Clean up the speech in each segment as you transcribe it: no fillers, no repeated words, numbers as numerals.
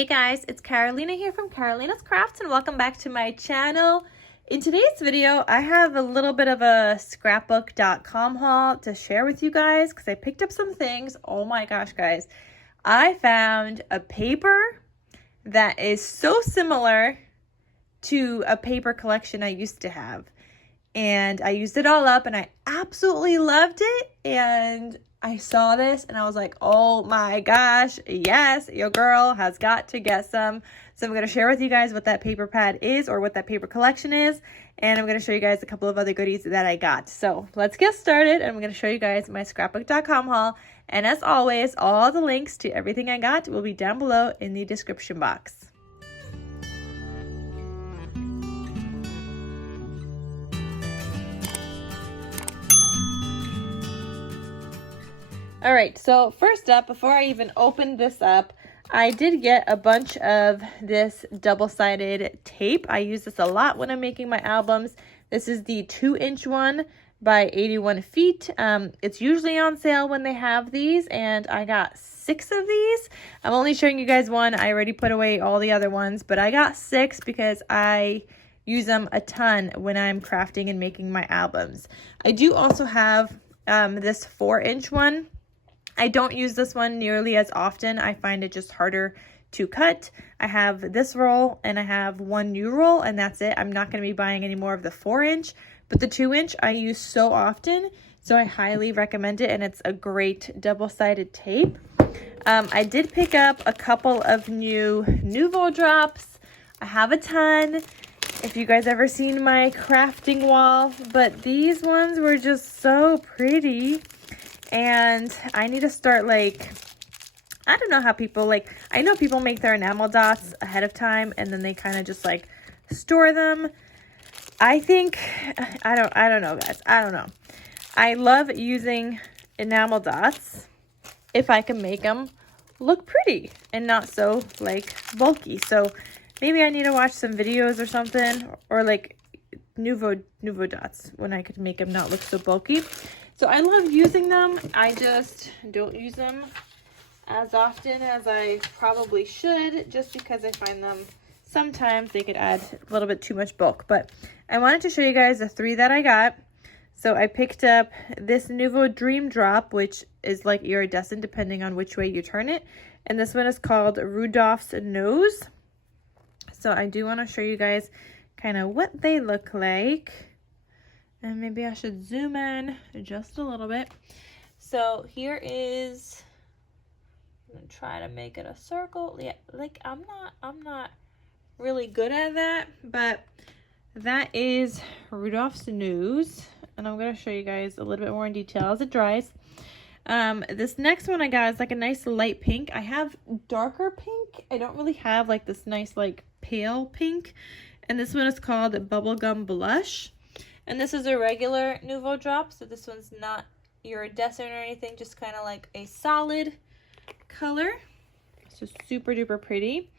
Hey guys, it's Carolina here from KarolinasKrafts and welcome back to my channel. In today's video, I have a little bit of a scrapbook.com haul to share with you guys because I picked up some things. Oh my gosh, guys. I found a paper that is so similar to a paper collection I used to have. And I used it all up and I absolutely loved it. And I saw this and I was like, oh my gosh, yes, your girl has got to get some. So I'm going to share with you guys what that paper pad is or what that paper collection is. And I'm going to show you guys a couple of other goodies that I got. So let's get started. I'm going to show you guys my scrapbook.com haul. And as always, all the links to everything I got will be down below in the description box. All right, so first up, before I even open this up, I did get a bunch of this double-sided tape. I use this a lot when I'm making my albums. This is the 2-inch one by 81 feet. It's usually on sale when they have these, and I got 6 of these. I'm only showing you guys one. I already put away all the other ones, but I got 6 because I use them a ton when I'm crafting and making my albums. I do also have this 4-inch one. I don't use this one nearly as often. I find it just harder to cut. I have this roll and I have one new roll and that's it. I'm not going to be buying any more of the 4-inch, but the 2-inch I use so often. So I highly recommend it and it's a great double-sided tape. I did pick up a couple of new Nuvo drops. I have a ton. If you guys ever seen my crafting wall, but these ones were just so pretty. And I need to start, like, I don't know how people, like, I know people make their enamel dots ahead of time and then they kind of just, like, store them. I think, I don't know, guys. I don't know. I love using enamel dots if I can make them look pretty and not so, like, bulky. So maybe I need to watch some videos or something, or, like, Nuvo dots when I could make them not look so bulky. So I love using them. I just don't use them as often as I probably should, just because I find them sometimes they could add a little bit too much bulk. But I wanted to show you guys the 3 that I got. So I picked up this Nuvo Dream Drop, which is like iridescent depending on which way you turn it. And this one is called Rudolph's Nose. So I do want to show you guys kind of what they look like. And maybe I should zoom in just a little bit. So here is, I'm gonna try to make it a circle. Yeah, like I'm not really good at that, but that is Rudolph's nose. And I'm gonna show you guys a little bit more in detail as it dries. This next one I got is like a nice light pink. I have darker pink. I don't really have like this nice like pale pink. And this one is called Bubblegum Blush. And this is a regular Nuvo drop, so this one's not iridescent or anything, just kind of like a solid color. So super duper pretty.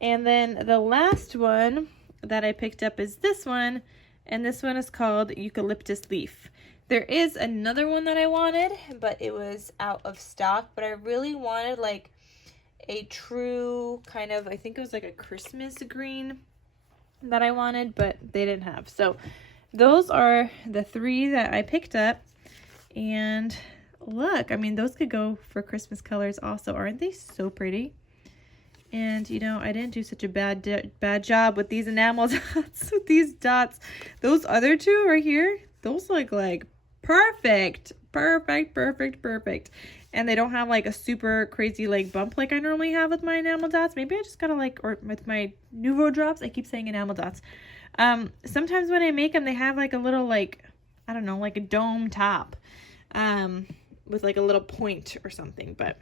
And then the last one that I picked up is this one, and this one is called Eucalyptus Leaf. There is another one that I wanted, but it was out of stock, but I really wanted like a true kind of, I think it was like a Christmas green that I wanted, but they didn't have. So those are the 3 that I picked up, and look, I mean, those could go for Christmas colors also. Aren't they so pretty? And, you know, I didn't do such a bad job with these enamel dots, with these dots. Those other 2 right here, those look like perfect. And they don't have like a super crazy like bump like I normally have with my enamel dots. Maybe I just gotta like, or with my Nuvo drops, I keep saying enamel dots. Sometimes when I make them, they have like a little, like, I don't know, like a dome top, with like a little point or something, but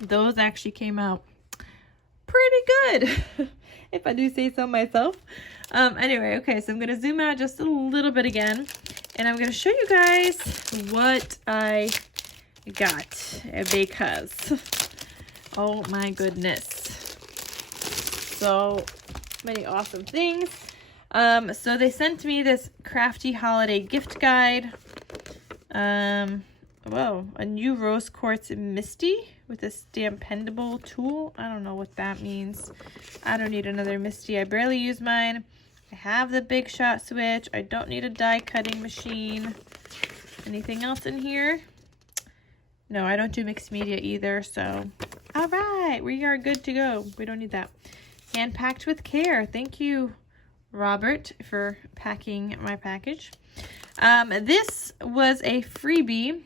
those actually came out pretty good, if I do say so myself. Anyway, okay, so I'm going to zoom out just a little bit again, and I'm going to show you guys what I got, because, oh my goodness, so many awesome things. So they sent me this crafty holiday gift guide, whoa, a new rose quartz Misty with a stampendable tool. I don't know what that means. I don't need another Misty. I barely use mine. I have the Big Shot switch. I don't need a die cutting machine. Anything else in here? No, I don't do mixed media either, so all right, we are good to go. We don't need that. Hand packed with care. Thank you, Robert, for packing my package. This was a freebie.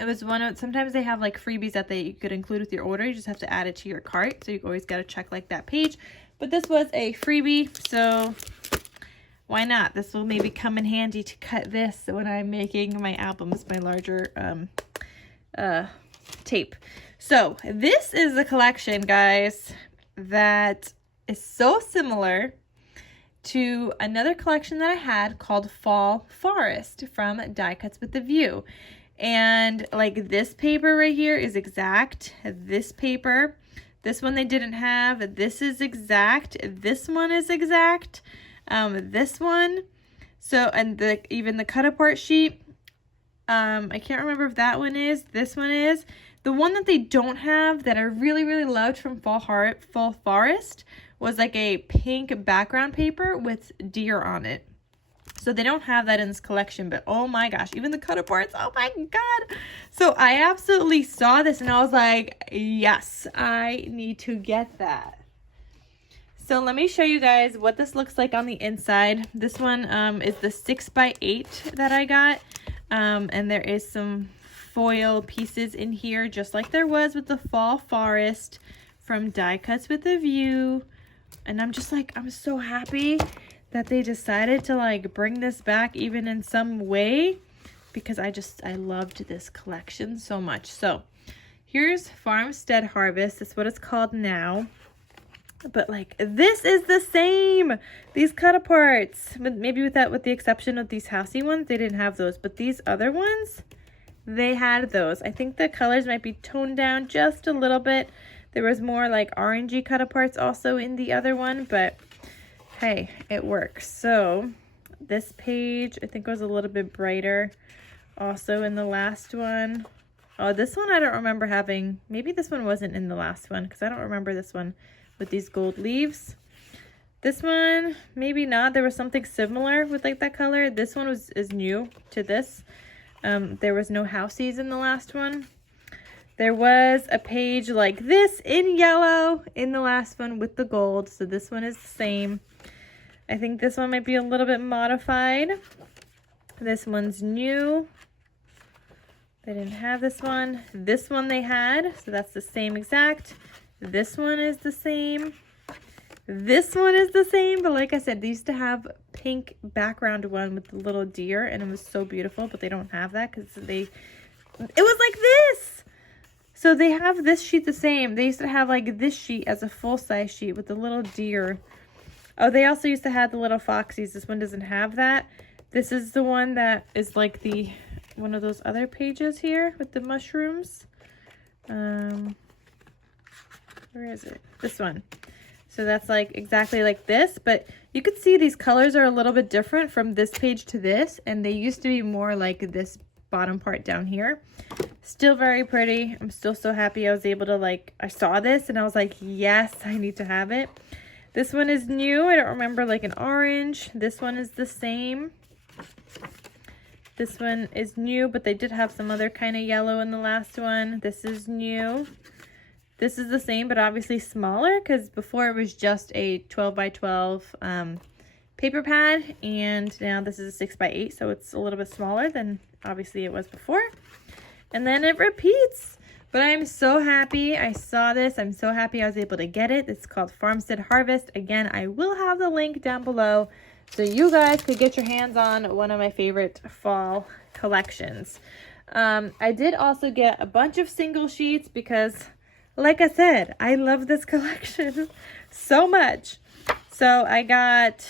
It was one of, sometimes they have like freebies that you could include with your order. You just have to add it to your cart, so you always got to check like that page. But this was a freebie, so why not? This will maybe come in handy to cut this when I'm making my albums, my larger tape. So this is a collection, guys, that is so similar to another collection that I had called Fall Forest from Die Cuts with the View. And like this paper right here is exact. This paper, this one they didn't have. This is exact. This one is exact. This one. So, and even the cut apart sheet. I can't remember if that one is. This one is. The one that they don't have that I really, really loved from Fall Forest was like a pink background paper with deer on it. So they don't have that in this collection, but oh my gosh, even the cut aparts, oh my God. So I absolutely saw this and I was like, yes, I need to get that. So let me show you guys what this looks like on the inside. This one is the 6x8 that I got. And there is some foil pieces in here, just like there was with the Fall Forest from Die Cuts with a View. And I'm just like, I'm so happy that they decided to like bring this back even in some way, because I loved this collection so much. So here's Farmstead Harvest. That's what it's called now. But like, this is the same. These cut aparts, maybe with the exception of these housey ones, they didn't have those. But these other ones, they had those. I think the colors might be toned down just a little bit. There was more like orangey cut aparts also in the other one, but hey, it works. So this page, I think, was a little bit brighter also in the last one. Oh, this one I don't remember having. Maybe this one wasn't in the last one, because I don't remember this one with these gold leaves. This one, maybe not. There was something similar with like that color. This one is new to this. There was no housies in the last one. There was a page like this in yellow in the last one with the gold. So this one is the same. I think this one might be a little bit modified. This one's new. They didn't have this one. This one they had, so that's the same exact. This one is the same. This one is the same, but like I said, they used to have pink background one with the little deer, and it was so beautiful, but they don't have that because it was like this. So they have this sheet the same. They used to have like this sheet as a full-size sheet with the little deer. Oh, they also used to have the little foxies. This one doesn't have that. This is the one that is like one of those other pages here with the mushrooms. Where is it? This one. So that's like exactly like this, but you could see these colors are a little bit different from this page to this, and they used to be more like this bottom part down here. Still very pretty. I'm still so happy I was able to I saw this and I was like, yes, I need to have it. This one is new. I don't remember like an orange. This one is the same. This one is new, but they did have some other kind of yellow in the last one. This is new. This is the same, but obviously smaller, because before it was just a 12 by 12 paper pad, and now this is a 6 by 8, so it's a little bit smaller than obviously it was before. And then it repeats. But I'm so happy I saw this. I'm so happy I was able to get it. It's called Farmstead Harvest. Again, I will have the link down below so you guys could get your hands on one of my favorite fall collections. I did also get a bunch of single sheets because, like I said, I love this collection so much. So I got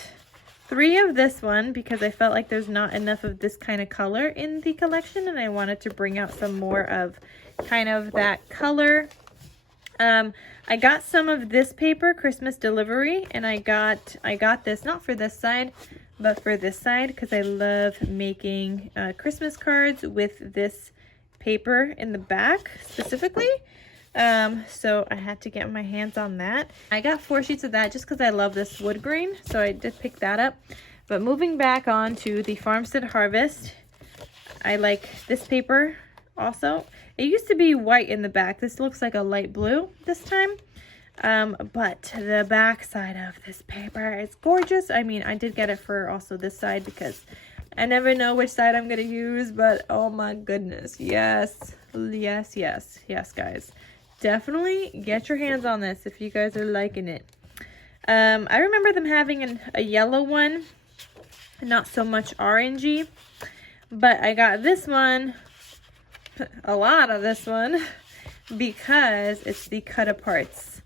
3 of this one because I felt like there's not enough of this kind of color in the collection, and I wanted to bring out some more of kind of that color. I got some of this paper, Christmas delivery, and I got this not for this side but for this side because I love making Christmas cards with this paper in the back specifically. So I had to get my hands on that. I got 4 sheets of that just because I love this wood grain, so I did pick that up. But moving back on to the Farmstead Harvest, I like this paper also. It used to be white in the back. This looks like a light blue this time. But the back side of this paper is gorgeous. I mean, I did get it for also this side because I never know which side I'm gonna use, but oh my goodness, yes, yes, yes, yes, guys. Definitely get your hands on this if you guys are liking it. I remember them having a yellow one, not so much orangey, but I got this one, a lot of this one, because it's the cut aparts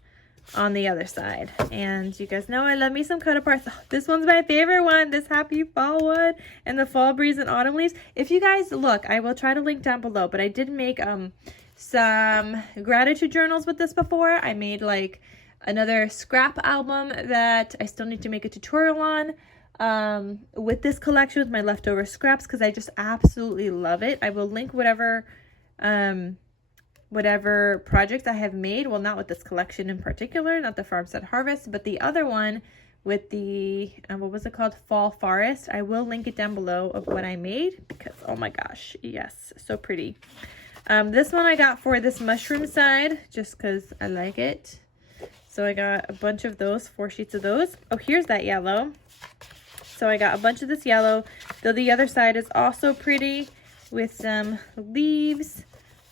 on the other side. And you guys know I love me some cut aparts. Oh, this one's my favorite one, this happy fall one, and the fall breeze and autumn leaves. If you guys look, I will try to link down below, but I did make some gratitude journals with this before. I made like another scrap album that I still need to make a tutorial on with this collection with my leftover scraps because I just absolutely love it. I will link whatever projects I have made. Well, not with this collection in particular, not the Farmstead Harvest, but the other one with the what was it called, Fall Forest. I will link it down below of what I made because oh my gosh, yes, so pretty. This one I got for this mushroom side just because I like it. So I got a bunch of those, 4 sheets of those. Oh, here's that yellow. So I got a bunch of this yellow, though the other side is also pretty with some leaves,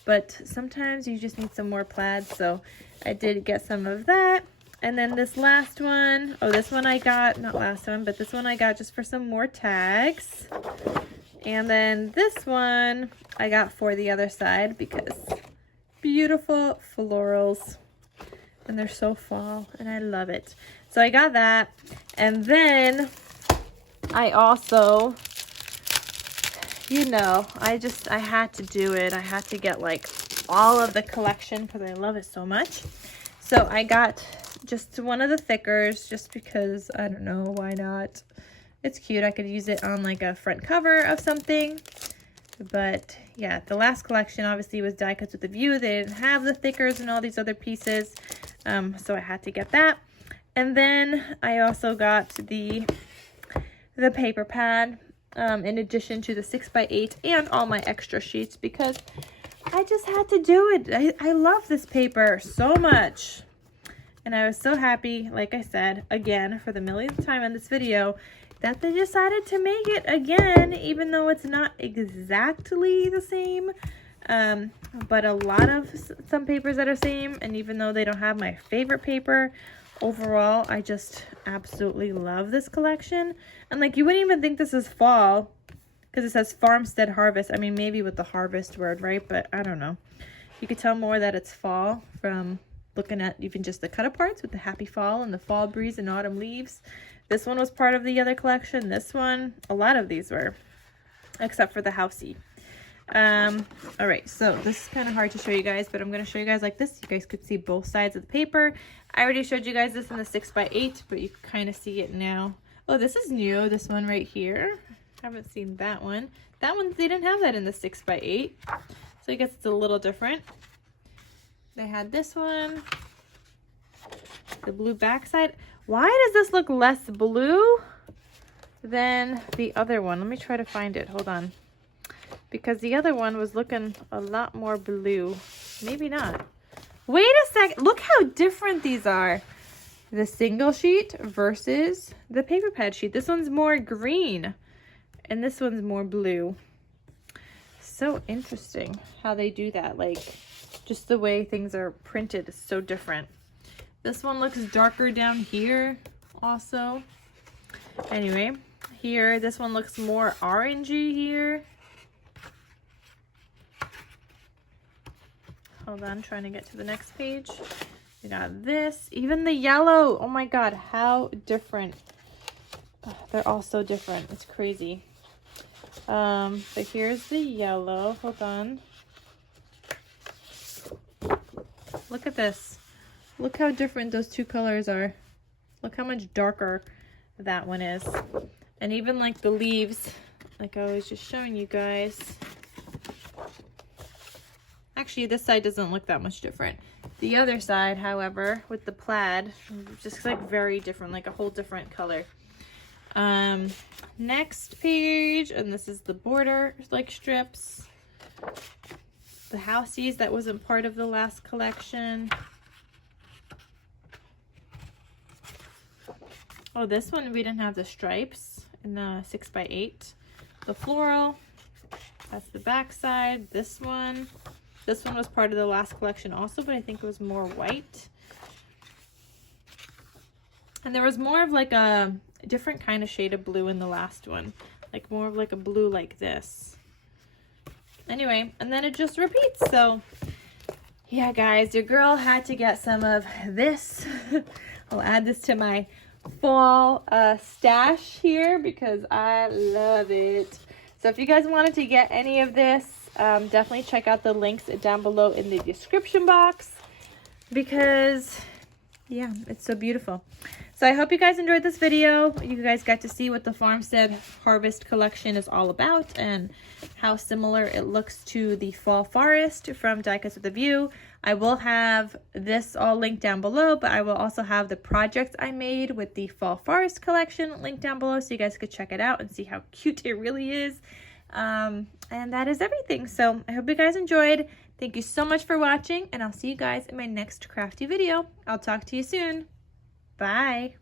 but sometimes you just need some more plaid, so I did get some of that. And then this last one, oh, this one I got, not last one, but this one I got just for some more tags. And then this one I got for the other side because beautiful florals. And they're so fall and I love it. So I got that. And then I also, you know, I had to do it. I had to get like all of the collection because I love it so much. So I got just one of the thickers just because, I don't know, why not? It's cute. I could use it on like a front cover of something. But yeah, the last collection obviously was die cuts with a view. They didn't have the thickers and all these other pieces. So I had to get that. And then I also got the paper pad in addition to the 6x8 and all my extra sheets because I just had to do it. I love this paper so much. And I was so happy, like I said, again, for the millionth time in this video, that they decided to make it again, even though it's not exactly the same. But a lot of some papers that are same, and even though they don't have my favorite paper, overall, I just absolutely love this collection. And like, you wouldn't even think this is fall, because it says Farmstead Harvest. I mean, maybe with the harvest word, right? But I don't know. You could tell more that it's fall from looking at even just the cut aparts with the happy fall and the fall breeze and autumn leaves. This one was part of the other collection. This one, a lot of these were, except for the housey. All right, so this is kind of hard to show you guys, but I'm going to show you guys like this. You guys could see both sides of the paper. I already showed you guys this in the 6x8, but you can kind of see it now. Oh, this is new, this one right here. Haven't seen that one. That one, they didn't have that in the 6x8, so I guess it's a little different. They had this one, the blue backside. Why does this look less blue than the other one? Let me try to find it. Hold on. Because the other one was looking a lot more blue. Maybe not. Wait a second. Look how different these are. The single sheet versus the paper pad sheet. This one's more green. And this one's more blue. So interesting how they do that. Like, just the way things are printed is so different. This one looks darker down here also. Anyway, here, this one looks more orangey here. Hold on, trying to get to the next page. We got this, even the yellow. Oh my God, how different. Oh, they're all so different. It's crazy. But here's the yellow. Hold on. Look at this. Look how different those two colors are. Look how much darker that one is. And even like the leaves, like I was just showing you guys. Actually, this side doesn't look that much different. The other side, however, with the plaid, just like very different, like a whole different color. Next page, and this is the border like strips. The houseies that wasn't part of the last collection. Oh, this one we didn't have the stripes in the 6x8. The floral, that's the back side. This one was part of the last collection also, but I think it was more white. And there was more of like a different kind of shade of blue in the last one, like more of like a blue like this. Anyway, and then it just repeats. So yeah, guys, your girl had to get some of this. I'll add this to my fall stash here because I love it. So if you guys wanted to get any of this, definitely check out the links down below in the description box because yeah, it's so beautiful. So I hope you guys enjoyed this video. You guys got to see what the Farmstead Harvest collection is all about and how similar it looks to the Fall Forest from Die Cuts with a View. I will have this all linked down below, but I will also have the projects I made with the Fall Forest collection linked down below so you guys could check it out and see how cute it really is. And that is everything. So I hope you guys enjoyed. Thank you so much for watching, and I'll see you guys in my next crafty video. I'll talk to you soon. Bye.